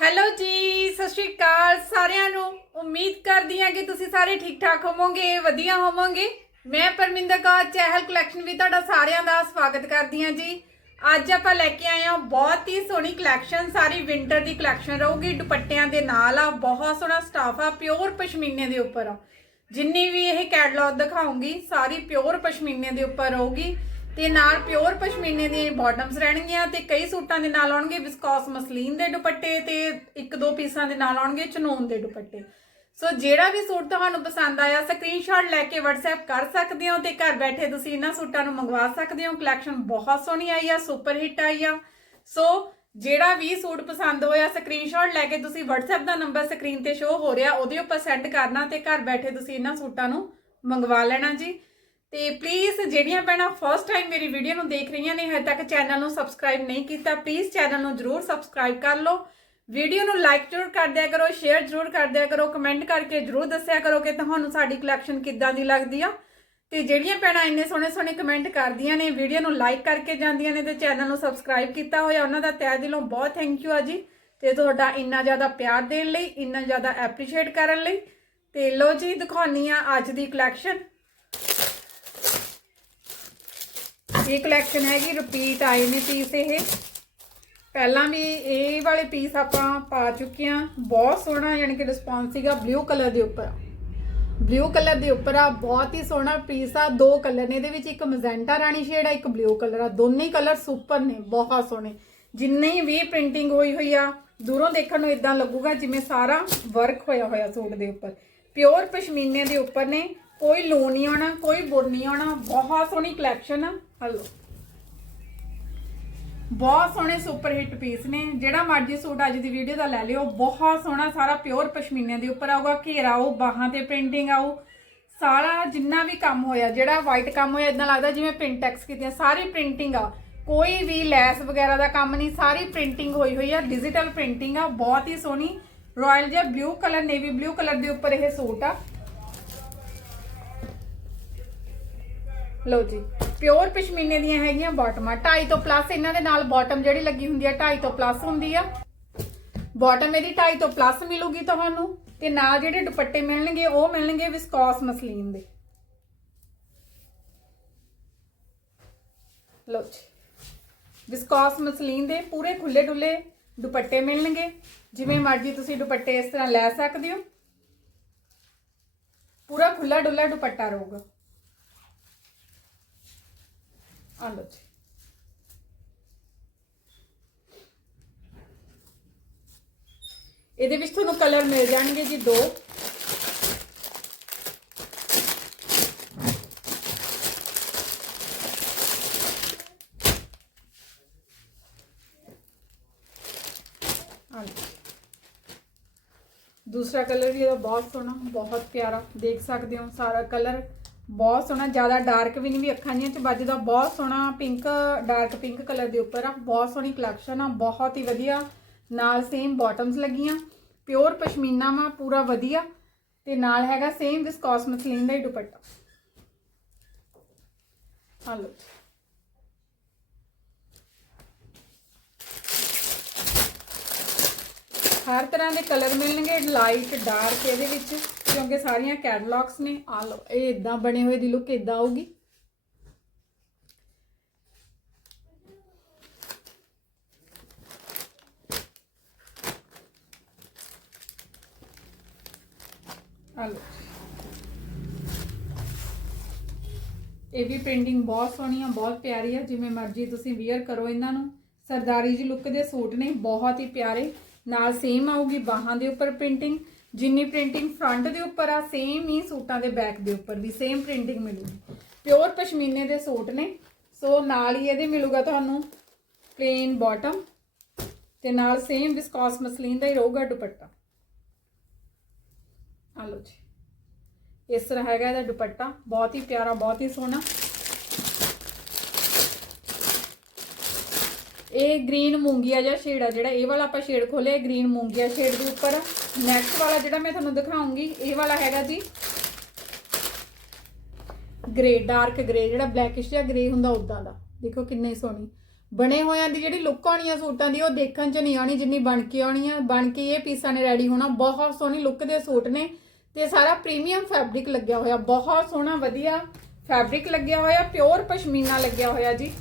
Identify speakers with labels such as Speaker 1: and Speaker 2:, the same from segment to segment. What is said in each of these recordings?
Speaker 1: Hello ਜੀ, ਸਤਿ ਸ਼੍ਰੀ ਅਕਾਲ ਸਾਰਿਆਂ ਨੂੰ। ਉਮੀਦ ਕਰਦੀ ਹਾਂ ਕਿ ਤੁਸੀਂ ਸਾਰੇ ਠੀਕ ਠਾਕ ਹੋਵੋਗੇ, ਵਧੀਆ ਹੋਵੋਗੇ। ਮੈਂ ਪਰਮਿੰਦਰ ਕੌਰ, ਚਹਿਲ ਕਲੈਕਸ਼ਨ ਵੀ ਤੁਹਾਡਾ ਸਾਰਿਆਂ ਦਾ ਸਵਾਗਤ ਕਰਦੀ ਹਾਂ ਜੀ। ਅੱਜ ਆਪਾਂ ਲੈ ਕੇ ਆਏ ਹਾਂ ਬਹੁਤ ਹੀ ਸੋਹਣੀ ਕਲੈਕਸ਼ਨ ਸਾਰੀ ਵਿੰਟਰ ਦੀ ਕਲੈਕਸ਼ਨ ਰਹੂਗੀ, ਦੁਪੱਟਿਆਂ ਦੇ ਨਾਲ ਆ, ਬਹੁਤ ਸੋਹਣਾ ਸਟਾਫ ਆ ਪਿਓਰ ਪਸ਼ਮੀਨੇ ਦੇ ਉੱਪਰ ਆ। ਜਿੰਨੀ ਵੀ ਇਹ ਕੈਟਲੌਗ ਦਿਖਾਉਂਗੀ, ਸਾਰੀ ਪਿਓਰ ਪਸ਼ਮੀਨੇ ਦੇ ਉੱਪਰ ਰਹੂਗੀ। ਤੇ ਨਾਲ ਪਿਓਰ ਪਸ਼ਮੀਨੇ ਦੀਆਂ ਬਾਟਮਸ ਰਹਿਣਗੀਆਂ ਤੇ ਕਈ ਸੂਟਾਂ ਦੇ ਨਾਲ ਆਉਣਗੇ ਵਿਸਕੋਸ ਮਸਲੀਨ ਦੇ ਦੁਪੱਟੇ ਤੇ ਇੱਕ ਦੋ ਪੀਸਾਂ ਦੇ ਨਾਲ ਆਉਣਗੇ ਚਨੋਨ ਦੇ ਦੁਪੱਟੇ। ਸੋ ਜਿਹੜਾ ਵੀ ਸੂਟ ਤੁਹਾਨੂੰ ਪਸੰਦ ਆਇਆ ਸਕਰੀਨਸ਼ਾਟ ਲੈ ਕੇ WhatsApp ਕਰ ਸਕਦੇ ਹੋ ਤੇ ਘਰ ਬੈਠੇ ਤੁਸੀਂ ਇਹਨਾਂ ਸੂਟਾਂ ਨੂੰ ਮੰਗਵਾ ਸਕਦੇ ਹੋ। ਕਲੈਕਸ਼ਨ ਬਹੁਤ ਸੋਹਣੀ ਆਈ ਆ ਸੁਪਰ ਹਿੱਟ ਆਈ ਆ। ਸੋ ਜਿਹੜਾ ਵੀ ਸੂਟ ਪਸੰਦ ਹੋਇਆ ਸਕਰੀਨਸ਼ਾਟ ਲੈ ਕੇ ਤੁਸੀਂ WhatsApp ਦਾ ਨੰਬਰ ਸਕਰੀਨ ਤੇ ਸ਼ੋ ਹੋ ਰਿਹਾ, ਉਹਦੇ ਉੱਪਰ ਸੈਂਡ ਕਰਨਾ ਤੇ ਘਰ ਬੈਠੇ ਤੁਸੀਂ ਇਹਨਾਂ ਸੂਟਾਂ ਨੂੰ ਮੰਗਵਾ ਲੈਣਾ ਜੀ। ਤੇ ਪਲੀਜ਼ ਜਿਹੜੀਆਂ ਭੈਣਾਂ ਫਸਟ ਟਾਈਮ ਮੇਰੀ ਵੀਡੀਓ ਨੂੰ ਦੇਖ ਰਹੀਆਂ ਨੇ, ਹਜੇ ਤੱਕ ਚੈਨਲ ਨੂੰ ਸਬਸਕ੍ਰਾਈਬ ਨਹੀਂ ਕੀਤਾ ਪਲੀਜ਼ ਚੈਨਲ ਨੂੰ ਜਰੂਰ ਸਬਸਕ੍ਰਾਈਬ ਕਰ ਲਓ। ਵੀਡੀਓ ਨੂੰ ਲਾਈਕ ਜ਼ਰੂਰ ਕਰ ਦਿਆ ਕਰੋ ਸ਼ੇਅਰ ਜ਼ਰੂਰ ਕਰ ਦਿਆ ਕਰੋ ਕਮੈਂਟ ਕਰਕੇ ਜ਼ਰੂਰ ਦੱਸਿਆ ਕਰੋ ਕਿ ਤੁਹਾਨੂੰ ਸਾਡੀ ਕਲੈਕਸ਼ਨ ਕਿੱਦਾਂ ਦੀ ਲੱਗਦੀ ਆ। ਤੇ ਜਿਹੜੀਆਂ ਭੈਣਾਂ ਇੰਨੇ ਸੋਹਣੇ ਸੋਹਣੇ ਕਮੈਂਟ ਕਰਦੀਆਂ ਨੇ ਵੀਡੀਓ ਨੂੰ ਲਾਈਕ ਕਰਕੇ ਜਾਂਦੀਆਂ ਨੇ ਤੇ ਚੈਨਲ ਨੂੰ ਸਬਸਕ੍ਰਾਈਬ ਕੀਤਾ ਹੋਇਆ, ਉਹਨਾਂ ਦਾ ਤਹਿ ਦਿਲੋਂ ਬਹੁਤ ਥੈਂਕ ਯੂ ਆ ਜੀ। ਤੇ ਤੁਹਾਡਾ ਇੰਨਾ ਜ਼ਿਆਦਾ ਪਿਆਰ ਦੇਣ ਲਈ, ਇੰਨਾ ਜ਼ਿਆਦਾ ਐਪਰੀਸ਼ੀਏਟ ਕਰਨ ਲਈ। ਤੇ ਲੋ ਜੀ, ਦਿਖਾਉਣੀ ਆ ਅੱਜ ਦੀ ਕਲੈਕਸ਼ਨ ਇਹ ਕਲੈਕਸ਼ਨ ਹੈਗੀ ਰਿਪੀਟ ਆਏ ਨੇ ਪੀਸ ਇਹ। ਪਹਿਲਾਂ ਵੀ ਇਹ ਵਾਲੇ ਪੀਸ ਆਪਾਂ ਪਾ ਚੁੱਕੇ ਆ ਬਹੁਤ ਸੋਹਣਾ ਯਾਨੀ ਕਿ ਰਿਸਪੌਂਸ ਸੀਗਾ ਬਲੂ ਕਲਰ ਦੇ ਉੱਪਰ। ਬਲੂ ਕਲਰ ਦੇ ਉੱਪਰ ਆ, ਬਹੁਤ ਹੀ ਸੋਹਣਾ ਪੀਸ ਆ। ਦੋ ਕਲਰ ਨੇ ਇਹਦੇ ਵਿੱਚ, ਇੱਕ ਮਜ਼ੈਂਟਾ ਰਾਣੀ ਸ਼ੇਡ ਆ, ਇੱਕ ਬਲੂ ਕਲਰ ਆ। ਦੋਨੇ ਹੀ ਕਲਰ ਸੁਪਰ ਨੇ, ਬਹੁਤ ਸੋਹਣੇ। ਜਿੰਨੀ ਵੀ ਪ੍ਰਿੰਟਿੰਗ ਹੋਈ ਹੋਈ ਆ, ਦੂਰੋਂ ਦੇਖਣ ਨੂੰ ਇਦਾਂ ਲੱਗੂਗਾ ਜਿਵੇਂ ਸਾਰਾ ਵਰਕ ਹੋਇਆ ਹੋਇਆ ਸੂਟ ਦੇ ਉੱਪਰ। ਪਿਓਰ ਪਸ਼ਮੀਨੇ ਦੇ ਉੱਪਰ ਨੇ। ਕੋਈ ਲੋ ਨਹੀਂ ਆਉਣਾ, ਕੋਈ ਬੁਰ ਨਹੀਂ ਆਉਣਾ, ਬਹੁਤ ਸੋਹਣੀ ਕਲੈਕਸ਼ਨ ਆ। ਹਲੋ। ਬਹੁਤ ਸੋਹਣੇ ਸੁਪਰ ਹਿੱਟ ਪੀਸ ਨੇ। ਜਿਹੜਾ ਮਰਜ਼ੀ ਸੂਟ ਅੱਜ ਦੀ ਵੀਡੀਓ ਦਾ ਲੈ ਲਿਓ। ਬਹੁਤ ਸੋਹਣਾ ਸਾਰਾ ਪਿਓਰ ਪਸ਼ਮੀਨੇ ਦੇ ਉੱਪਰ ਆਊਗਾ। ਘੇਰਾ ਆਊ, ਬਾਹਾਂ ਤੇ ਪ੍ਰਿੰਟਿੰਗ ਆਊ। ਸਾਰਾ ਜਿੰਨਾ ਵੀ ਕੰਮ ਹੋਇਆ, ਜਿਹੜਾ ਵਾਈਟ ਕੰਮ ਹੋਇਆ ਇਦਾਂ ਲੱਗਦਾ ਜਿਵੇਂ ਪ੍ਰਿੰਟੈਕਸ ਕੀਤੀਆਂ, ਸਾਰੀ ਪ੍ਰਿੰਟਿੰਗ ਆ। ਕੋਈ ਵੀ ਲੈਸ ਵਗੈਰਾ ਦਾ ਕੰਮ ਨਹੀਂ, ਸਾਰੀ ਪ੍ਰਿੰਟਿੰਗ ਹੋਈ ਹੋਈ ਆ। ਡਿਜੀਟਲ ਪ੍ਰਿੰਟਿੰਗ ਆ, ਬਹੁਤ ਹੀ ਸੋਹਣੀ। ਰਾਇਲ ਜਿਹਾ blue colour navy blue colour ਦੇ ਉੱਪਰ ਇਹ ਸੂਟ ਆ। ਲਓ ਜੀ ਪਿਓਰ ਪਸ਼ਮੀਨੇ ਦੀਆਂ ਹੈਗੀਆਂ ਬਾਟਮਾਂ 2.5 ਤੋਂ ਪਲੱਸ ਇਹਨਾਂ ਦੇ ਨਾਲ ਬਾਟਮ ਜਿਹੜੀ ਲੱਗੀ ਹੁੰਦੀ ਆ 2.5 ਤੋਂ ਪਲੱਸ ਹੁੰਦੀ ਆ। ਬਾਟਮ ਇਹਦੀ 2.5 ਤੋਂ ਪਲੱਸ ਮਿਲੂਗੀ ਤੁਹਾਨੂੰ ਤੇ ਨਾਲ ਜਿਹੜੇ ਦੁਪੱਟੇ ਮਿਲਣਗੇ, ਉਹ ਮਿਲਣਗੇ ਵਿਸਕੋਸ ਮਸਲੀਨ ਦੇ। ਲਓ ਜੀ ਵਿਸਕੋਸ ਮਸਲੀਨ ਦੇ ਪੂਰੇ ਖੁੱਲੇ ਡੁੱਲੇ ਦੁਪੱਟੇ ਮਿਲਣਗੇ। ਜਿਵੇਂ ਮਰਜ਼ੀ ਤੁਸੀਂ ਦੁਪੱਟੇ ਇਸ ਤਰ੍ਹਾਂ ਲੈ ਸਕਦੇ ਹੋ। ਪੂਰਾ ਖੁੱਲਾ ਡੁੱਲਾ ਦੁਪੱਟਾ ਰਹੂਗਾ। ਆ ਲਓ ਜੀ ਇਹਦੇ ਵਿੱਚ ਤੁਹਾਨੂੰ ਕਲਰ ਮਿਲ ਜਾਣਗੇ ਜੀ ਦੋ। ਆ ਲਓ ਦੂਸਰਾ ਕਲਰ ਵੀ ਇਹਦਾ ਬਹੁਤ ਸੋਹਣਾ, ਬਹੁਤ ਪਿਆਰਾ। ਦੇਖ ਸਕਦੇ ਹੋ ਸਾਰਾ ਕਲਰ ਬਹੁਤ ਸੋਹਣਾ, ਜ਼ਿਆਦਾ ਡਾਰਕ ਵੀ ਨਹੀਂ ਵੀ ਅੱਖਾਂ ਦੀਆਂ ਚ ਵੱਜਦਾ ਬਹੁਤ ਸੋਹਣਾ ਪਿੰਕ ਡਾਰਕ ਪਿੰਕ ਕਲਰ ਦੇ ਉੱਪਰ ਆ। ਬਹੁਤ ਸੋਹਣੀ ਕਲੈਕਸ਼ਨ ਆ, ਬਹੁਤ ਹੀ ਵਧੀਆ। ਨਾਲ ਸੇਮ ਬਾਟਮਸ ਲੱਗੀਆਂ। ਪਿਓਰ ਪਸ਼ਮੀਨਾ ਮਾ ਪੂਰਾ ਵਧੀਆ। ਤੇ ਨਾਲ ਹੈਗਾ ਸੇਮ ਵਿਸਕੋਸ ਮਸਲੀਨ ਦਾ ਹੀ ਦੁਪੱਟਾ। ਆ ਲਓ। ਹਰ ਤਰ੍ਹਾਂ ਦੇ ਕਲਰ ਮਿਲਣਗੇ ਲਾਈਟ ਡਾਰਕ ਇਹਦੇ ਵਿੱਚ। ਕਿਉਂਕਿ ਸਾਰੀਆਂ ਕੈਟਲੌਗਸ ਨੇ ਆ ਲਓ, ਇਹ ਇਦਾਂ ਬਣੇ ਹੋਏ ਦੀ ਲੁੱਕ ਇਦਾਂ ਆਊਗੀ। ਆ ਲਓ। ਇਹ ਵੀ ਪ੍ਰਿੰਟਿੰਗ ਬਹੁਤ ਸੋਹਣੀ ਆ, ਬਹੁਤ ਪਿਆਰੀ ਆ, ਜਿਵੇਂ ਮਰਜ਼ੀ ਤੁਸੀਂ ਵੇਅਰ ਕਰੋ ਇਹਨਾਂ ਨੂੰ। ਸਰਦਾਰੀ ਜੀ ਲੁੱਕ ਦੇ ਸੂਟ ਨੇ, ਬਹੁਤ ਹੀ ਪਿਆਰੇ। ਨਾਲ ਸੇਮ ਆਊਗੀ ਬਾਹਾਂ ਦੇ ਉੱਪਰ ਪ੍ਰਿੰਟਿੰਗ ਜਿੰਨੀ ਪ੍ਰਿੰਟਿੰਗ ਫਰੰਟ ਦੇ ਉੱਪਰ ਆ ਸੇਮ ਹੀ ਸੂਟਾਂ ਦੇ ਬੈਕ ਦੇ ਉੱਪਰ ਵੀ ਸੇਮ ਪ੍ਰਿੰਟਿੰਗ ਮਿਲੂਗੀ। ਪਿਓਰ ਪਸ਼ਮੀਨੇ ਦੇ ਸੂਟ ਨੇ। ਸੋ ਨਾਲ ਹੀ ਇਹਦੇ ਮਿਲੂਗਾ ਤੁਹਾਨੂੰ ਪਲੇਨ ਬਾਟਮ ਤੇ ਨਾਲ ਸੇਮ ਵਿਸਕੋਸ ਮਸਲੀਨ ਦਾ ਹੀ ਰਹੂਗਾ ਦੁਪੱਟਾ। ਆ ਲਓ ਜੀ। ਇਸ ਤਰ੍ਹਾਂ ਹੈਗਾ ਇਹਦਾ ਦੁਪੱਟਾ। ਬਹੁਤ ਹੀ ਪਿਆਰਾ, ਬਹੁਤ ਹੀ ਸੋਹਣਾ। ਇਹ ਗ੍ਰੀਨ ਮੂੰਗੀਆ ਜਿਹਾ ਸ਼ੇਡ ਆ ਜਿਹੜਾ, ਇਹ ਵਾਲਾ ਆਪਾਂ ਸ਼ੇਡ ਖੋਲਿਆ ਗ੍ਰੀਨ ਮੂੰਗੀਆ ਸ਼ੇਡ ਦੇ ਉੱਪਰ ਨੈਕਸਟ ਵਾਲਾ ਜਿਹੜਾ ਮੈਂ ਤੁਹਾਨੂੰ ਦਿਖਾਉਂਗੀ, ਇਹ ਵਾਲਾ ਹੈਗਾ ਜੀ। ਗ੍ਰੇ ਡਾਰਕ ਗ੍ਰੇ ਜਿਹੜਾ ਬਲੈਕਿਸ਼ ਜਿਹਾ ਗ੍ਰੇ ਹੁੰਦਾ ਉਦਾਂ ਦਾ। ਦੇਖੋ ਕਿੰਨੀ ਸੋਹਣੀ। ਬਣੇ ਹੋਇਆਂ ਦੀ ਜਿਹੜੀ ਲੁੱਕ ਆਉਣੀ ਆ ਸੂਟਾਂ ਦੀ, ਉਹ ਦੇਖਣ 'ਚ ਨਹੀਂ ਆਉਣੀ, ਜਿੰਨੀ ਬਣ ਕੇ ਆਉਣੀ ਆ ਬਣ ਕੇ ਇਹ ਪੀਸਾਂ ਨੇ ਰੈਡੀ ਹੋਣਾ। ਬਹੁਤ ਸੋਹਣੀ ਲੁੱਕ ਦੇ ਸੂਟ ਨੇ। ਤੇ ਸਾਰਾ ਪ੍ਰੀਮੀਅਮ ਫੈਬਰਿਕ ਲੱਗਿਆ ਹੋਇਆ। ਬਹੁਤ ਸੋਹਣਾ, ਵਧੀਆ ਫੈਬਰਿਕ ਲੱਗਿਆ ਹੋਇਆ। ਪਿਓਰ ਪਸ਼ਮੀਨਾ ਲੱਗਿਆ ਹੋਇਆ ਜੀ।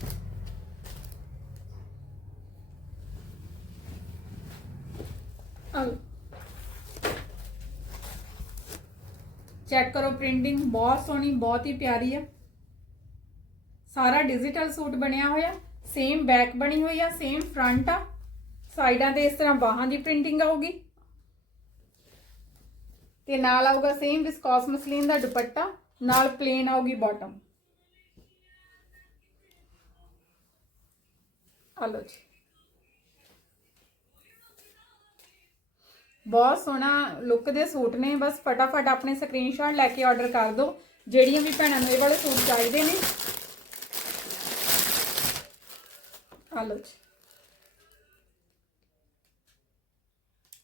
Speaker 1: ਚੈੱਕ ਕਰੋ ਪ੍ਰਿੰਟਿੰਗ ਬਹੁਤ ਸੋਹਣੀ, ਬਹੁਤ ਹੀ ਪਿਆਰੀ ਆ। ਸਾਰਾ ਡਿਜੀਟਲ ਸੂਟ ਬਣਿਆ ਹੋਇਆ ਸੇਮ ਬੈਕ ਬਣੀ ਹੋਈ ਆ ਸੇਮ ਫਰੰਟ ਆ। ਸਾਈਡਾਂ ਤੇ ਇਸ ਤਰ੍ਹਾਂ ਬਾਹਾਂ ਦੀ ਪ੍ਰਿੰਟਿੰਗ ਆਊਗੀ। ਤੇ ਨਾਲ ਆਊਗਾ ਸੇਮ ਵਿਸਕੋਸ ਮਸਲੀਨ ਦਾ ਦੁਪੱਟਾ, ਨਾਲ ਪਲੇਨ ਆਊਗੀ ਬਾਟਮ ਆ ਲਓ ਜੀ। ਬਹੁਤ ਸੋਹਣਾ ਲੁੱਕ ਦੇ ਸੂਟ ਨੇ। ਬਸ ਫਟਾਫਟ ਆਪਣੇ ਸਕਰੀਨਸ਼ਾਟ ਲੈ ਕੇ ਆਰਡਰ ਕਰ ਦਿਓ। ਜਿਹੜੀਆਂ ਵੀ ਭੈਣਾਂ ਨੂੰ ਇਹ ਵਾਲੇ ਸੂਟ ਚਾਹੀਦੇ ਨੇ। ਆ ਲਓ ਜੀ।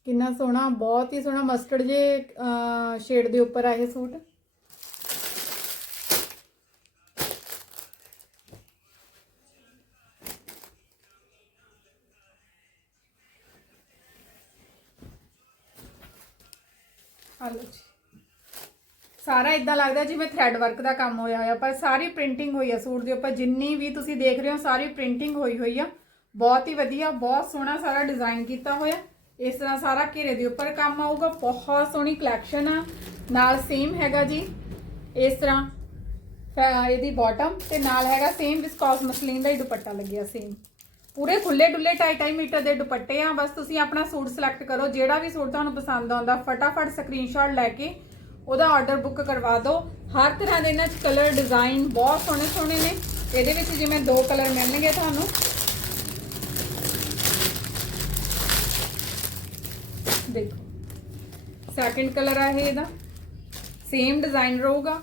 Speaker 1: ਕਿੰਨਾ ਸੋਹਣਾ, ਬਹੁਤ ਹੀ ਸੋਹਣਾ ਮਸਟਰਡ ਜੇ ਸ਼ੇਡ ਦੇ ਉੱਪਰ ਆ ਇਹ ਸੂਟ। ਆ ਲਓ ਜੀ। ਸਾਰਾ ਇਦਾਂ ਲੱਗਦਾ ਜਿਵੇਂ ਥ੍ਰੈਡ ਵਰਕ ਦਾ ਕੰਮ ਹੋਇਆ ਹੋਇਆ, ਪਰ ਸਾਰੀ ਪ੍ਰਿੰਟਿੰਗ ਹੋਈ ਆ ਸੂਟ ਦੇ। ਉੱਪਰ ਜਿੰਨੀ ਵੀ ਤੁਸੀਂ ਦੇਖ ਰਹੇ ਹੋ, ਸਾਰੀ ਪ੍ਰਿੰਟਿੰਗ ਹੋਈ ਹੋਈ ਆ। ਬਹੁਤ ਹੀ ਵਧੀਆ, ਬਹੁਤ ਸੋਹਣਾ ਸਾਰਾ ਡਿਜ਼ਾਈਨ ਕੀਤਾ ਹੋਇਆ। ਇਸ ਤਰ੍ਹਾਂ ਸਾਰਾ ਘੇਰੇ ਦੇ ਉੱਪਰ ਕੰਮ ਆਊਗਾ। ਬਹੁਤ ਸੋਹਣੀ ਕਲੈਕਸ਼ਨ ਆ। ਨਾਲ ਸੇਮ ਹੈਗਾ ਜੀ, ਇਸ ਤਰ੍ਹਾਂ, ਫੈ- ਇਹਦੀ ਬਾਟਮ ਤੇ ਨਾਲ ਹੈਗਾ ਸੇਮ ਵਿਸਕੋਸ ਮਸਲੀਨ ਦਾ ਹੀ ਦੁਪੱਟਾ ਲੱਗਿਆ ਸੇਮ ਪੂਰੇ ਖੁੱਲੇ ਡੁੱਲੇ 2.5 ਮੀਟਰ ਦੇ ਦੁਪੱਟੇ ਆ। ਬਸ ਤੁਸੀਂ ਆਪਣਾ ਸੂਟ ਸਿਲੈਕਟ ਕਰੋ। ਜਿਹੜਾ ਵੀ ਸੂਟ ਤੁਹਾਨੂੰ ਪਸੰਦ ਆਉਂਦਾ, ਫਟਾਫਟ ਸਕਰੀਨਸ਼ਾਟ ਲੈ ਕੇ ਉਹਦਾ ਆਰਡਰ ਬੁੱਕ ਕਰਵਾ ਦਿਓ। ਹਰ ਤਰ੍ਹਾਂ ਦੇ ਇਹਨਾਂ 'ਚ ਕਲਰ ਡਿਜ਼ਾਈਨ ਬਹੁਤ ਸੋਹਣੇ ਸੋਹਣੇ ਨੇ। ਇਹਦੇ ਵਿੱਚ ਜਿਵੇਂ ਦੋ ਕਲਰ ਮਿਲਣਗੇ ਤੁਹਾਨੂੰ। ਦੇਖੋ। ਸੈਕਿੰਡ ਕਲਰ ਆ ਇਹ ਇਹਦਾ। ਸੇਮ ਡਿਜ਼ਾਈਨ ਰਹੂਗਾ।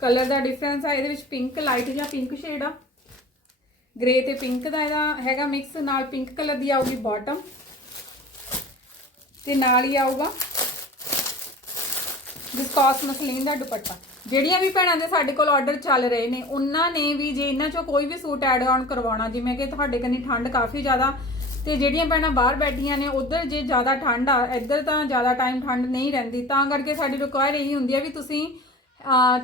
Speaker 1: ਕਲਰ ਦਾ ਡਿਫਰੈਂਸ ਆ। ਇਹਦੇ ਵਿੱਚ ਪਿੰਕ ਲਾਈਟ ਜਾਂ ਪਿੰਕ ਸ਼ੇਡ ਆ। ਗ੍ਰੇ ਤੇ ਪਿੰਕ ਦਾ ਇਹਦਾ ਹੈਗਾ ਮਿਕਸ ਨਾਲ ਪਿੰਕ ਕਲਰ ਦੀ ਆਊਗੀ ਬਾਟਮ ਤੇ ਨਾਲ ਹੀ ਆਊਗਾ ਵਿਸਕੋਸ ਮਸਲੀਨ ਦਾ ਦੁਪੱਟਾ। ਜਿਹੜੀਆਂ ਵੀ ਭੈਣਾਂ ਦੇ ਸਾਡੇ ਕੋਲ ਆਰਡਰ ਚੱਲ ਰਹੇ ਨੇ, ਉਹਨਾਂ ਨੇ ਵੀ ਜੇ ਇਹਨਾਂ ਚੋਂ ਕੋਈ ਵੀ ਸੂਟ ਐਡ ਆਨ ਕਰਵਾਉਣਾ, ਜਿਵੇਂ ਕਿ ਤੁਹਾਡੇ ਕੰਨੀ ਠੰਡ ਕਾਫੀ ਜ਼ਿਆਦਾ, ਤੇ ਜਿਹੜੀਆਂ ਭੈਣਾਂ ਬਾਹਰ ਬੈਠੀਆਂ ਨੇ, ਉਧਰ ਜੇ ਜ਼ਿਆਦਾ ਠੰਡ ਆ, ਇੱਧਰ ਤਾਂ ਜ਼ਿਆਦਾ ਟਾਈਮ ਠੰਡ ਨਹੀਂ ਰਹਿੰਦੀ, ਤਾਂ ਕਰਕੇ ਸਾਡੀ ਰਿਕੁਆਇਰ ਇਹੀ ਹੁੰਦੀ ਹੈ ਵੀ ਤੁਸੀਂ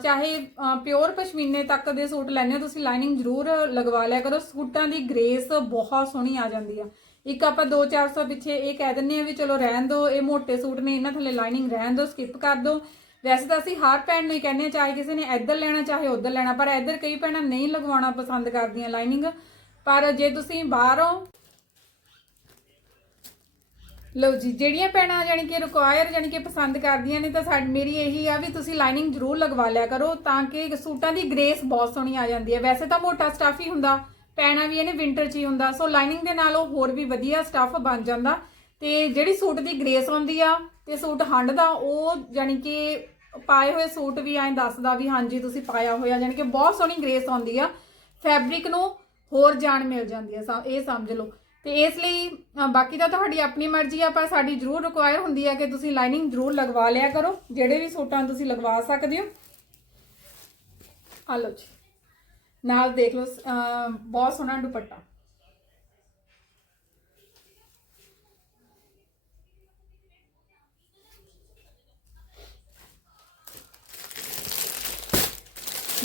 Speaker 1: ਚਾਹੇ ਪਿਓਰ ਪਸ਼ਮੀਨੇ ਤੱਕ ਦੇ ਸੂਟ ਲੈਣੇ ਹੋ, ਤੁਸੀਂ ਲਾਈਨਿੰਗ ਜ਼ਰੂਰ ਲਗਵਾ ਲਿਆ ਕਰੋ। ਸੂਟਾਂ ਦੀ ਗ੍ਰੇਸ ਬਹੁਤ ਸੋਹਣੀ ਆ ਜਾਂਦੀ ਆ। ਇੱਕ ਆਪਾਂ 2-400 ਪਿੱਛੇ ਇਹ ਕਹਿ ਦਿੰਨੇ ਆ ਵੀ ਚਲੋ ਰਹਿਣ ਦਿਓ ਇਹ ਮੋٹے ਸੂਟ ਨੇ, ਇਹਨਾਂ ਥੱਲੇ ਲਾਈਨਿੰਗ ਰਹਿਣ ਦਿਓ ਸਕਿਪ ਕਰ ਦਿਓ ਵੈਸੇ ਤਾਂ ਅਸੀਂ ਹਰ ਭੈਣ ਨੂੰ ਹੀ ਕਹਿੰਦੇ ਆ, ਚਾਹੇ ਕਿਸੇ ਨੇ ਇੱਧਰ ਲੈਣਾ, ਚਾਹੇ ਉੱਧਰ ਲੈਣਾ, ਪਰ ਇੱਧਰ ਕਈ ਭੈਣਾਂ ਨਹੀਂ ਲਗਵਾਉਣਾ ਪਸੰਦ ਕਰਦੀਆਂ ਲਾਈਨਿੰਗ ਪਰ ਜੇ ਤੁਸੀਂ ਬਾਹਰੋਂ ਲਓ ਜੀ, ਜਿਹੜੀਆਂ ਭੈਣਾਂ ਜਾਨੀ ਕਿ ਰਿਕੁਆਇਰ ਜਾਨੀ ਕਿ ਪਸੰਦ ਕਰਦੀਆਂ ਨੇ ਤਾਂ ਸਾਡੀ, ਮੇਰੀ ਇਹੀ ਆ ਵੀ ਤੁਸੀਂ ਲਾਈਨਿੰਗ ਜ਼ਰੂਰ ਲਗਵਾ ਲਿਆ ਕਰੋ ਤਾਂ ਕਿ ਸੂਟਾਂ ਦੀ ਗ੍ਰੇਸ ਬਹੁਤ ਸੋਹਣੀ ਆ ਜਾਂਦੀ ਹੈ। ਵੈਸੇ ਤਾਂ ਮੋਟਾ ਸਟੱਫ ਹੀ ਹੁੰਦਾ, ਪੈਣਾ ਵੀ ਇਹਨੇ ਵਿੰਟਰ 'ਚ ਹੀ ਹੁੰਦਾ ਸੋ ਲਾਈਨਿੰਗ ਦੇ ਨਾਲ ਉਹ ਹੋਰ ਵੀ ਵਧੀਆ ਸਟੱਫ ਬਣ ਜਾਂਦਾ ਤੇ ਜਿਹੜੀ ਸੂਟ ਦੀ ਗ੍ਰੇਸ ਹੁੰਦੀ ਆ ਤੇ ਸੂਟ ਹੰਡਦਾ ਉਹ ਜਾਨੀ ਕਿ ਪਾਏ ਹੋਏ ਸੂਟ ਵੀ ਐਂ ਦੱਸਦਾ ਵੀ ਹਾਂਜੀ ਤੁਸੀਂ ਪਾਇਆ ਹੋਇਆ ਜਾਨੀ ਕਿ ਬਹੁਤ ਸੋਹਣੀ ਗ੍ਰੇਸ ਆਉਂਦੀ ਆ। ਫੈਬਰਿਕ ਨੂੰ ਹੋਰ ਜਾਨ ਮਿਲ ਜਾਂਦੀ ਆ ਸਮ- ਇਹ ਸਮਝ ਲਓ। ਤੇ ਇਸ ਲਈ ਬਾਕੀ ਤਾਂ ਤੁਹਾਡੀ ਆਪਣੀ ਮਰਜ਼ੀ ਆ, ਪਰ ਸਾਡੀ ਜ਼ਰੂਰ ਰਿਕੁਆਇਰ ਹੁੰਦੀ ਹੈ ਕਿ ਤੁਸੀਂ ਲਾਈਨਿੰਗ ਜ਼ਰੂਰ ਲਗਵਾ ਲਿਆ ਕਰੋ। ਜਿਹੜੇ ਵੀ ਸੂਟਾਂ ਤੁਸੀਂ ਲਗਵਾ ਸਕਦੇ ਹੋ। ਆ ਲਓ ਜੀ। ਨਾਲ ਦੇਖ ਲਓ ਬਹੁਤ ਸੋਹਣਾ ਦੁਪੱਟਾ।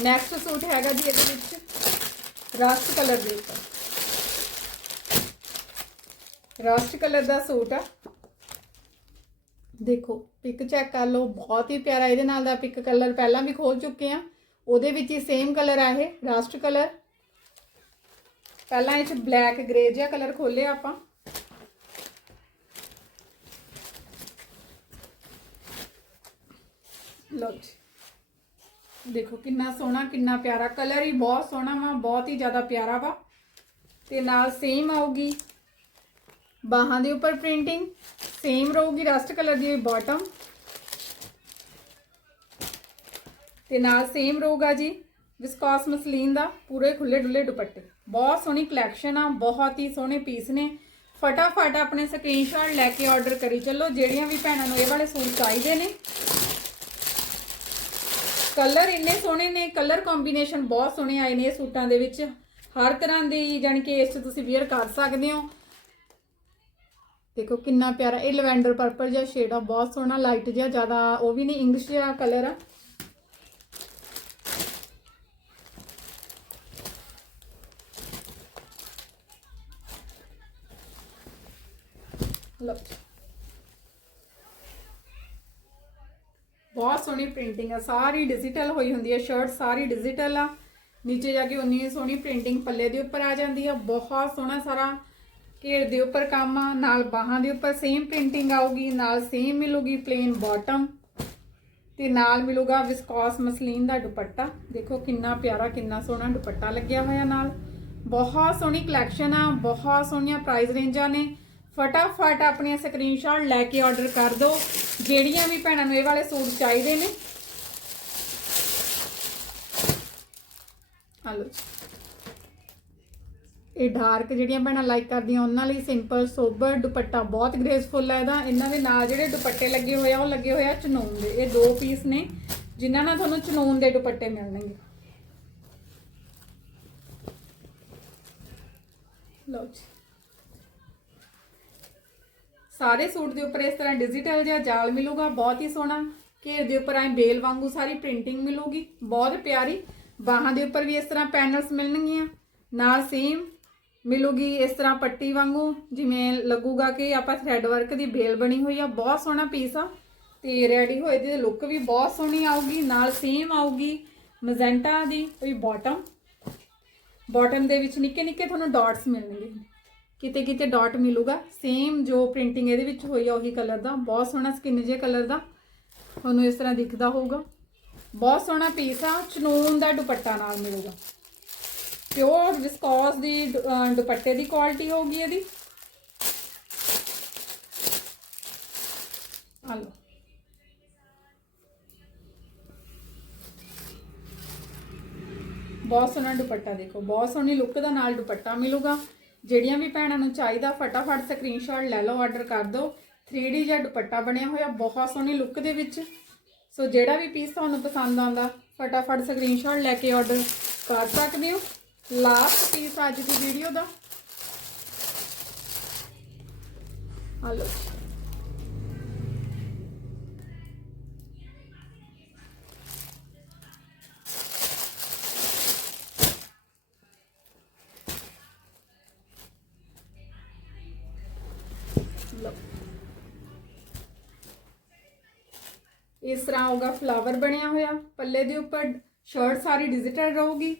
Speaker 1: ਨੈਕਸਟ ਸੂਟ ਹੈਗਾ ਜੀ ਇਹਦੇ ਵਿੱਚ ਰਸਟ ਕਲਰ ਦੇ ਉੱਪਰ। ਰਸਟ ਕਲਰ ਦਾ ਸੂਟ ਆ। ਦੇਖੋ ਪਿਕ ਚੈੱਕ ਕਰ ਲਓ, ਬਹੁਤ ਹੀ ਪਿਆਰਾ ਇਹਦੇ ਨਾਲ ਦਾ ਪਿਕ ਕਲਰ ਪਹਿਲਾਂ ਵੀ ਖੋਲ ਚੁੱਕੇ ਆ। ਉਹਦੇ ਵਿੱਚ ਹੀ ਸੇਮ ਕਲਰ ਆ ਇਹ ਰਸਟ ਕਲਰ ਪਹਿਲਾਂ ਇਹ ਚ ਬਲੈਕ ਗ੍ਰੇ ਜਿਹਾ ਕਲਰ ਖੋਲਿਆ ਆਪਾਂ। ਲਓ ਜੀ। ਦੇਖੋ, ਕਿੰਨਾ ਸੋਹਣਾ, ਕਿੰਨਾ ਪਿਆਰਾ। ਕਲਰ ਹੀ ਬਹੁਤ ਸੋਹਣਾ ਵਾ, ਬਹੁਤ ਹੀ ਜ਼ਿਆਦਾ ਪਿਆਰਾ ਵਾ। ਤੇ ਨਾਲ ਸੇਮ ਆਊਗੀ। ਬਾਹਾਂ ਦੇ ਉੱਪਰ ਪ੍ਰਿੰਟਿੰਗ ਸੇਮ ਰਹੂਗੀ ਰਸਟ ਕਲਰ ਦੀ ਬਾਟਮ ਤੇ ਨਾਲ ਸੇਮ ਰਹੂਗਾ ਜੀ ਵਿਸਕੋਸ ਮਸਲੀਨ ਦਾ, ਪੂਰੇ ਖੁੱਲੇ ਡੁੱਲੇ ਦੁਪੱਟੇ। ਬਹੁਤ ਸੋਹਣੀ ਕਲੈਕਸ਼ਨ ਆ, ਬਹੁਤ ਹੀ ਸੋਹਣੇ ਪੀਸ ਨੇ। ਫਟਾਫਟ ਆਪਣੇ ਸਕਰੀਨਸ਼ਾਟ ਲੈ ਕੇ ਆਰਡਰ ਕਰੀ ਚੱਲੋ, ਜਿਹੜੀਆਂ ਵੀ ਭੈਣਾਂ ਨੂੰ ਇਹ ਵਾਲੇ ਸੂਟ ਚਾਹੀਦੇ ਨੇ। ਕਲਰ ਇੰਨੇ ਸੋਹਣੇ ਨੇ ਕਲਰ ਕੰਬੀਨੇਸ਼ਨ ਬਹੁਤ ਸੋਹਣੇ ਆਏ ਨੇ ਇਹ ਸੂਟਾਂ ਦੇ ਵਿੱਚ। ਹਰ ਤਰ੍ਹਾਂ ਦੀ ਜਾਣੀ ਕਿ ਇਸ 'ਚ ਤੁਸੀਂ ਵੇਅਰ ਕਰ ਸਕਦੇ ਹੋ। ਦੇਖੋ ਕਿੰਨਾ ਪਿਆਰਾ, ਇਹ ਲਵੈਂਡਰ ਪਰਪਲ ਜਿਹਾ ਸ਼ੇਡ ਆ, ਬਹੁਤ ਸੋਹਣਾ ਲਾਈਟ ਜਿਹਾ, ਜ਼ਿਆਦਾ ਉਹ ਵੀ ਨਹੀਂ ਇੰਗਲਿਸ਼ ਜਿਹਾ ਕਲਰ ਆ। ਲਓ। ਬਹੁਤ ਸੋਹਣੀ ਪ੍ਰਿੰਟਿੰਗ ਆ, ਸਾਰੀ ਡਿਜੀਟਲ ਹੋਈ ਹੁੰਦੀ ਹੈ ਸ਼ਰਟ ਸਾਰੀ ਡਿਜੀਟਲ ਆ। ਨੀਚੇ ਜਾ ਕੇ ਉਨੀ ਸੋਹਣੀ ਪ੍ਰਿੰਟਿੰਗ ਪੱਲੇ ਦੇ ਉੱਪਰ ਆ ਜਾਂਦੀ ਆ, ਬਹੁਤ ਸੋਹਣਾ ਸਾਰਾ ਘੇਰ ਦੇ ਉੱਪਰ ਕੰਮ ਆ, ਨਾਲ ਬਾਹਾਂ ਦੇ ਉੱਪਰ ਸੇਮ ਪ੍ਰਿੰਟਿੰਗ ਆਊਗੀ, ਨਾਲ ਸੇਮ ਮਿਲੂਗੀ ਪਲੇਨ ਬਾਟਮ ਤੇ ਨਾਲ ਮਿਲੂਗਾ ਵਿਸਕੋਸ ਮਸਲੀਨ ਦਾ ਦੁਪੱਟਾ। ਦੇਖੋ ਕਿੰਨਾ ਪਿਆਰਾ, ਕਿੰਨਾ ਸੋਹਣਾ ਦੁਪੱਟਾ ਲੱਗਿਆ ਹੋਇਆ ਨਾਲ। ਬਹੁਤ ਸੋਹਣੀ ਕਲੈਕਸ਼ਨ ਆ, ਬਹੁਤ ਸੋਹਣੀਆਂ ਪ੍ਰਾਈਸ ਰੇਂਜਾਂ ਨੇ। ਫਟਾਫਟ ਆਪਣੀਆਂ ਸਕਰੀਨਸ਼ਾਟ ਲੈ ਕੇ ਆਰਡਰ ਕਰ ਦਿਓ। ਜਿਹੜੀਆਂ ਵੀ ਭੈਣਾਂ ਨੂੰ ਇਹ ਵਾਲੇ ਸੂਟ ਚਾਹੀਦੇ ਨੇ। ਹਲੋ ਇਹ ਡਾਰਕ ਜਿਹੜੀਆਂ ਭੈਣਾਂ ਲਾਈਕ ਕਰਦੀਆਂ, ਉਹਨਾਂ ਲਈ ਸਿੰਪਲ ਸੋਬਰ ਦੁਪੱਟਾ ਬਹੁਤ ਗ੍ਰੇਸਫੁਲ ਹੈ ਇਹਦਾ। ਇਹਨਾਂ ਦੇ ਨਾਲ ਜਿਹੜੇ ਦੁਪੱਟੇ ਲੱਗੇ ਹੋਏ ਆ, ਉਹ ਲੱਗੇ ਹੋਏ ਆ ਚਨੂਨ ਦੇ। ਇਹ ਦੋ ਪੀਸ ਨੇ, ਜਿਨ੍ਹਾਂ ਨਾਲ ਤੁਹਾਨੂੰ ਚਨੂਨ ਦੇ ਦੁਪੱਟੇ ਮਿਲਣਗੇ। ਲਓ ਜੀ। ਸਾਰੇ ਸੂਟ ਦੇ ਉੱਪਰ ਇਸ ਤਰ੍ਹਾਂ ਡਿਜੀਟਲ ਜਿਹਾ ਜਾਲ ਮਿਲੂਗਾ, ਬਹੁਤ ਹੀ ਸੋਹਣਾ। ਘੇਰ ਦੇ ਉੱਪਰ ਐ ਬੇਲ ਵਾਂਗੂ ਸਾਰੀ ਪ੍ਰਿੰਟਿੰਗ ਮਿਲੂਗੀ, ਬਹੁਤ ਪਿਆਰੀ। ਬਾਹਾਂ ਦੇ ਉੱਪਰ ਵੀ ਇਸ ਤਰ੍ਹਾਂ ਪੈਨਲਸ ਮਿਲਣਗੀਆਂ। ਨਾਲ ਸੇਮ ਮਿਲੂਗੀ ਇਸ ਤਰ੍ਹਾਂ ਪੱਟੀ ਵਾਂਗੂ, ਜਿਵੇਂ ਲੱਗੂਗਾ ਕਿ ਆਪਾਂ ਥ੍ਰੈਡ ਵਰਕ ਦੀ ਬੇਲ ਬਣੀ ਹੋਈ ਆ, ਬਹੁਤ ਸੋਹਣਾ ਪੀਸ ਆ। ਤੇ ਰੈਡੀ ਹੋਏ ਦੀ ਲੁੱਕ ਵੀ ਬਹੁਤ ਸੋਹਣੀ ਆਊਗੀ, ਨਾਲ ਸੇਮ ਆਊਗੀ ਮਜੈਂਟਾ ਦੀ ਕੋਈ ਬਾਟਮ ਬਾਟਮ ਦੇ ਵਿੱਚ ਨਿੱਕੇ ਨਿੱਕੇ ਤੁਹਾਨੂੰ ਡਾਟਸ ਮਿਲਣਗੇ। ਕਿਤੇ ਕਿਤੇ ਡਾਟ ਮਿਲੂਗਾ ਸੇਮ ਜੋ ਪ੍ਰਿੰਟਿੰਗ ਇਹਦੇ ਵਿੱਚ ਹੋਈ ਆ, ਉਹੀ ਕਲਰ ਦਾ, ਬਹੁਤ ਸੋਹਣਾ ਸਕਿਨ ਜੇ ਕਲਰ ਦਾ। ਤੁਹਾਨੂੰ ਇਸ ਤਰ੍ਹਾਂ ਦਿਖਦਾ ਹੋਊਗਾ। ਬਹੁਤ ਸੋਹਣਾ ਪੀਸ ਆ, ਚਨੂਨ ਦਾ ਦੁਪੱਟਾ ਨਾਲ ਮਿਲੂਗਾ। ਪਿਓਰ ਵਿਸਕੋਸ ਦੀ ਦੁ- ਦੁਪੱਟੇ ਦੀ ਕੁਆਲਿਟੀ ਹੋਊਗੀ ਇਹਦੀ। ਆ ਲਓ। ਬਹੁਤ ਸੋਹਣਾ ਦੁਪੱਟਾ ਦੇਖੋ, ਬਹੁਤ ਸੋਹਣੀ ਲੁੱਕ ਦਾ ਨਾਲ ਦੁਪੱਟਾ ਮਿਲੂਗਾ। ਜਿਹੜੀਆਂ ਵੀ ਭੈਣਾਂ ਨੂੰ ਚਾਹੀਦਾ, ਫਟਾਫਟ ਸਕਰੀਨਸ਼ਾਟ ਲੈ ਲਓ ਆਰਡਰ ਕਰ ਦਿਓ। 3D ਜਿਹਾ ਦੁਪੱਟਾ ਬਣਿਆ ਹੋਇਆ, ਬਹੁਤ ਸੋਹਣੀ ਲੁੱਕ ਦੇ ਵਿੱਚ। ਸੋ ਜਿਹੜਾ ਵੀ ਪੀਸ ਤੁਹਾਨੂੰ ਪਸੰਦ ਆਉਂਦਾ, ਫਟਾਫਟ ਸਕਰੀਨਸ਼ਾਟ ਲੈ ਕੇ ਆਰਡਰ ਕਰ ਸਕਦੇ ਹੋ। ਲਾਸਟ ਪੀਸ ਅੱਜ ਦੀ ਵੀਡੀਓ ਦਾ। ਹਲੋ ਇਸ ਤਰ੍ਹਾਂ ਹੋਗਾ ਫਲਾਵਰ ਬਣਿਆ ਹੋਇਆ। ਪੱਲੇ ਦੇ ਉੱਪਰ ਸ਼ਰਟ ਸਾਰੀ ਡਿਜੀਟਲ ਰਹੂਗੀ।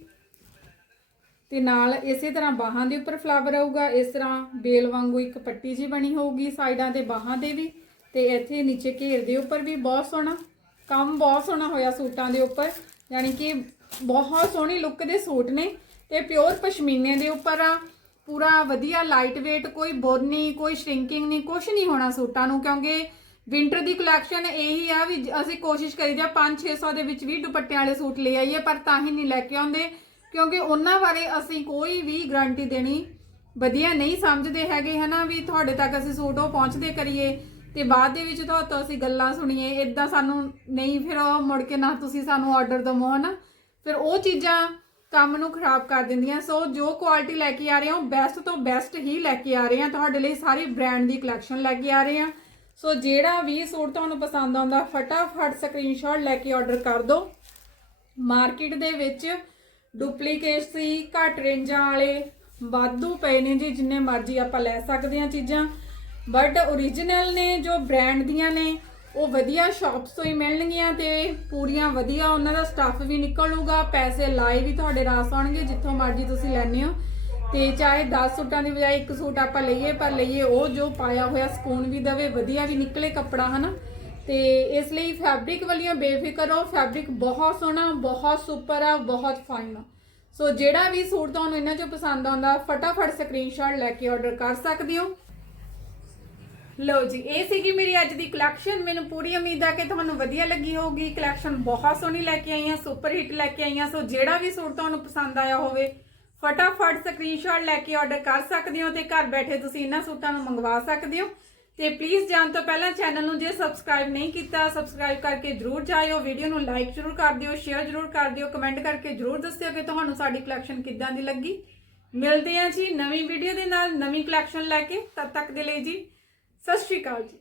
Speaker 1: ਤੇ ਨਾਲ ਇਸੇ ਤਰ੍ਹਾਂ ਬਾਹਾਂ ਦੇ ਉੱਪਰ ਫਲਾਵਰ ਆਊਗਾ, ਇਸ ਤਰ੍ਹਾਂ ਬੇਲ ਵਾਂਗੂ ਇੱਕ ਪੱਟੀ ਜੀ ਬਣੀ ਹੋਊਗੀ ਸਾਈਡਾਂ ਤੇ ਬਾਹਾਂ ਦੇ ਵੀ ਤੇ ਇੱਥੇ ਨੀਚੇ ਘੇਰ ਦੇ ਉੱਪਰ ਵੀ ਬਹੁਤ ਸੋਹਣਾ, ਕੰਮ ਬਹੁਤ ਸੋਹਣਾ ਹੋਇਆ ਸੂਟਾਂ ਦੇ ਉੱਪਰ, ਯਾਨੀ ਕਿ ਬਹੁਤ ਸੋਹਣੀ ਲੁੱਕ ਦੇ ਸੂਟ ਨੇ ਤੇ ਪਿਓਰ ਪਸ਼ਮੀਨੇ ਦੇ ਉੱਪਰ ਆ, ਪੂਰਾ ਵਧੀਆ ਲਾਈਟ weight, ਕੋਈ ਬੁਰ ਨਹੀਂ, ਕੋਈ ਸ਼ਰਿੰਕਿੰਗ ਨਹੀਂ ਕੁਝ ਨਹੀਂ ਹੋਣਾ ਸੂਟਾਂ ਨੂੰ, ਕਿਉਂਕਿ ਵਿੰਟਰ ਦੀ ਕਲੈਕਸ਼ਨ ਇਹੀ ਆ ਵੀ ਅਸੀਂ ਕੋਸ਼ਿਸ਼ ਕਰੀਦੀ ਆ 5-600 ਦੇ ਵਿੱਚ ਵੀ ਦੁਪੱਟਿਆਂ ਵਾਲੇ ਸੂਟ ਲੈ ਆਈਏ, ਪਰ ਤਾਂ ਹੀ ਨਹੀਂ ਲੈ ਕੇ ਆਉਂਦੇ। ਕਿਉਂਕਿ ਉਹਨਾਂ ਬਾਰੇ ਅਸੀਂ ਕੋਈ ਵੀ ਗਾਰੰਟੀ ਦੇਣੀ ਵਧੀਆ ਨਹੀਂ ਸਮਝਦੇ ਹੈਗੇ, ਹਨਾ, ਵੀ ਤੁਹਾਡੇ ਤੱਕ ਅਸੀਂ ਸੂਟ ਉਹ ਪਹੁੰਚਦੇ ਕਰੀਏ ਤੇ ਬਾਅਦ ਦੇ ਵਿੱਚ ਤੁਹਾਡੇ ਤੋਂ ਅਸੀਂ ਗੱਲਾਂ ਸੁਣੀਏ ਇਦਾਂ ਸਾਨੂੰ ਨਹੀਂ, ਫਿਰ ਉਹ ਮੁੜ ਕੇ ਨਾ ਤੁਸੀਂ ਸਾਨੂੰ ਆਰਡਰ ਦਵੋ, ਹਨਾ। ਫਿਰ ਉਹ ਚੀਜ਼ਾਂ ਕੰਮ ਨੂੰ ਖਰਾਬ ਕਰ ਦਿੰਦੀਆਂ। ਸੋ ਜੋ ਕੁਆਲਿਟੀ ਲੈ ਕੇ ਆ ਰਹੇ ਹਾਂ ਬੈਸਟ ਤੋਂ ਬੈਸਟ ਹੀ ਲੈ ਕੇ ਆ ਰਹੇ ਹਾਂ ਤੁਹਾਡੇ ਲਈ ਸਾਰੇ ਬ੍ਰਾਂਡ ਦੀ ਕਲੈਕਸ਼ਨ ਲੈ ਕੇ ਆ ਰਹੇ ਹਾਂ ਸੋ ਜਿਹੜਾ ਵੀ ਸੂਟ ਤੁਹਾਨੂੰ ਪਸੰਦ ਆਉਂਦਾ, ਫਟਾਫਟ ਸਕਰੀਨਸ਼ਾਟ ਲੈ ਕੇ ਆਰਡਰ ਕਰ ਦਿਓ। ਮਾਰਕੀਟ ਦੇ ਵਿੱਚ ਡੁਪਲੀਕੇਟ ਸੀ, ਘੱਟ ਰੇਂਜਾਂ ਵਾਲੇ ਵਾਧੂ ਪਏ ਨੇ ਜੀ, ਜਿੰਨੇ ਮਰਜ਼ੀ ਆਪਾਂ ਲੈ ਸਕਦੇ ਹਾਂ ਚੀਜ਼ਾਂ। ਬਟ origignal ਨੇ ਜੋ ਬ੍ਰਾਂਡ ਦੀਆਂ ਨੇ, ਉਹ ਵਧੀਆ ਸ਼ਾਪਸ ਤੋਂ ਹੀ ਮਿਲਣਗੀਆਂ ਤੇ ਪੂਰੀਆਂ ਵਧੀਆ ਉਹਨਾਂ ਦਾ ਸਟੱਫ ਵੀ ਨਿਕਲੂਗਾ। ਪੈਸੇ ਲਾਏ ਵੀ ਤੁਹਾਡੇ ਰਾਸ ਆਉਣਗੇ, ਜਿੱਥੋਂ ਮਰਜ਼ੀ ਤੁਸੀਂ ਲੈਣੇ ਹੋ। ਤੇ ਚਾਹੇ 10 ਸੂਟਾਂ ਦੀ ਬਜਾਏ ਇੱਕ ਸੂਟ ਆਪਾਂ ਲਈਏ, ਪਰ ਲਈਏ ਉਹ ਜੋ ਪਾਇਆ ਹੋਇਆ ਸਕੂਨ ਵੀ ਦਵੇ, ਵਧੀਆ ਵੀ ਨਿਕਲੇ ਕੱਪੜਾ, ਹਨਾ? ਤੇ ਇਸ ਲਈ ਫੈਬਰਿਕ ਵਾਲੀਆਂ ਬੇਫਿਕਰ ਹੋ ਫੈਬਰਿਕ ਬਹੁਤ ਸੋਹਣਾ, ਬਹੁਤ ਸੁਪਰ ਆ, ਬਹੁਤ ਫਾਈਨ ਆ। ਸੋ ਜਿਹੜਾ ਵੀ ਸੂਟ ਤੁਹਾਨੂੰ ਇਹਨਾਂ ਚੋਂ ਪਸੰਦ ਆਉਂਦਾ, ਫਟਾਫਟ ਸਕਰੀਨਸ਼ਾਟ ਲੈ ਕੇ ਆਰਡਰ ਕਰ ਸਕਦੇ ਹੋ। ਲਓ ਜੀ, ਇਹ ਸੀਗੀ ਮੇਰੀ ਅੱਜ ਦੀ ਕਲੈਕਸ਼ਨ ਮੈਨੂੰ ਪੂਰੀ ਉਮੀਦ ਆ ਕਿ ਤੁਹਾਨੂੰ ਵਧੀਆ ਲੱਗੀ ਹੋਊਗੀ। ਕਲੈਕਸ਼ਨ ਬਹੁਤ ਸੋਹਣੀ ਲੈ ਕੇ ਆਈ ਆ ਸੁਪਰ ਹਿੱਟ ਲੈ ਕੇ ਆਈ ਆਈਆਂ। ਸੋ ਜਿਹੜਾ ਵੀ ਸੂਟ ਤੁਹਾਨੂੰ ਪਸੰਦ ਆਇਆ ਹੋਵੇ, ਫਟਾਫਟ ਸਕਰੀਨਸ਼ਾਟ ਲੈ ਕੇ ਆਰਡਰ ਕਰ ਸਕਦੇ ਹੋ ਤੇ ਘਰ ਬੈਠੇ ਤੁਸੀਂ ਇਹਨਾਂ ਸੂਟਾਂ ਨੂੰ ਮੰਗਵਾ ਸਕਦੇ ਹੋ। ਤੇ ਪਲੀਜ਼ ਜਾਣ ਤੋਂ ਪਹਿਲਾਂ ਚੈਨਲ ਨੂੰ ਜੇ ਸਬਸਕ੍ਰਾਈਬ ਨਹੀਂ ਕੀਤਾ ਸਬਸਕ੍ਰਾਈਬ ਕਰਕੇ ਜਰੂਰ ਜਾਇਓ ਵੀਡੀਓ ਨੂੰ ਲਾਈਕ ਜਰੂਰ ਕਰ ਦਿਓ ਸ਼ੇਅਰ ਜਰੂਰ ਕਰ ਦਿਓ ਕਮੈਂਟ ਕਰਕੇ ਜਰੂਰ ਦੱਸਿਓ ਕਿ ਤੁਹਾਨੂੰ ਸਾਡੀ ਕਲੈਕਸ਼ਨ ਕਿੱਦਾਂ ਦੀ ਲੱਗੀ। ਮਿਲਦੇ ਹਾਂ ਜੀ ਨਵੀਂ ਵੀਡੀਓ ਦੇ ਨਾਲ ਨਵੀਂ ਕਲੈਕਸ਼ਨ ਲੈ ਕੇ, ਤਦ ਤੱਕ ਦੇ ਲਈ ਜੀ, ਸਤਿ ਸ਼੍ਰੀ ਅਕਾਲ ਜੀ।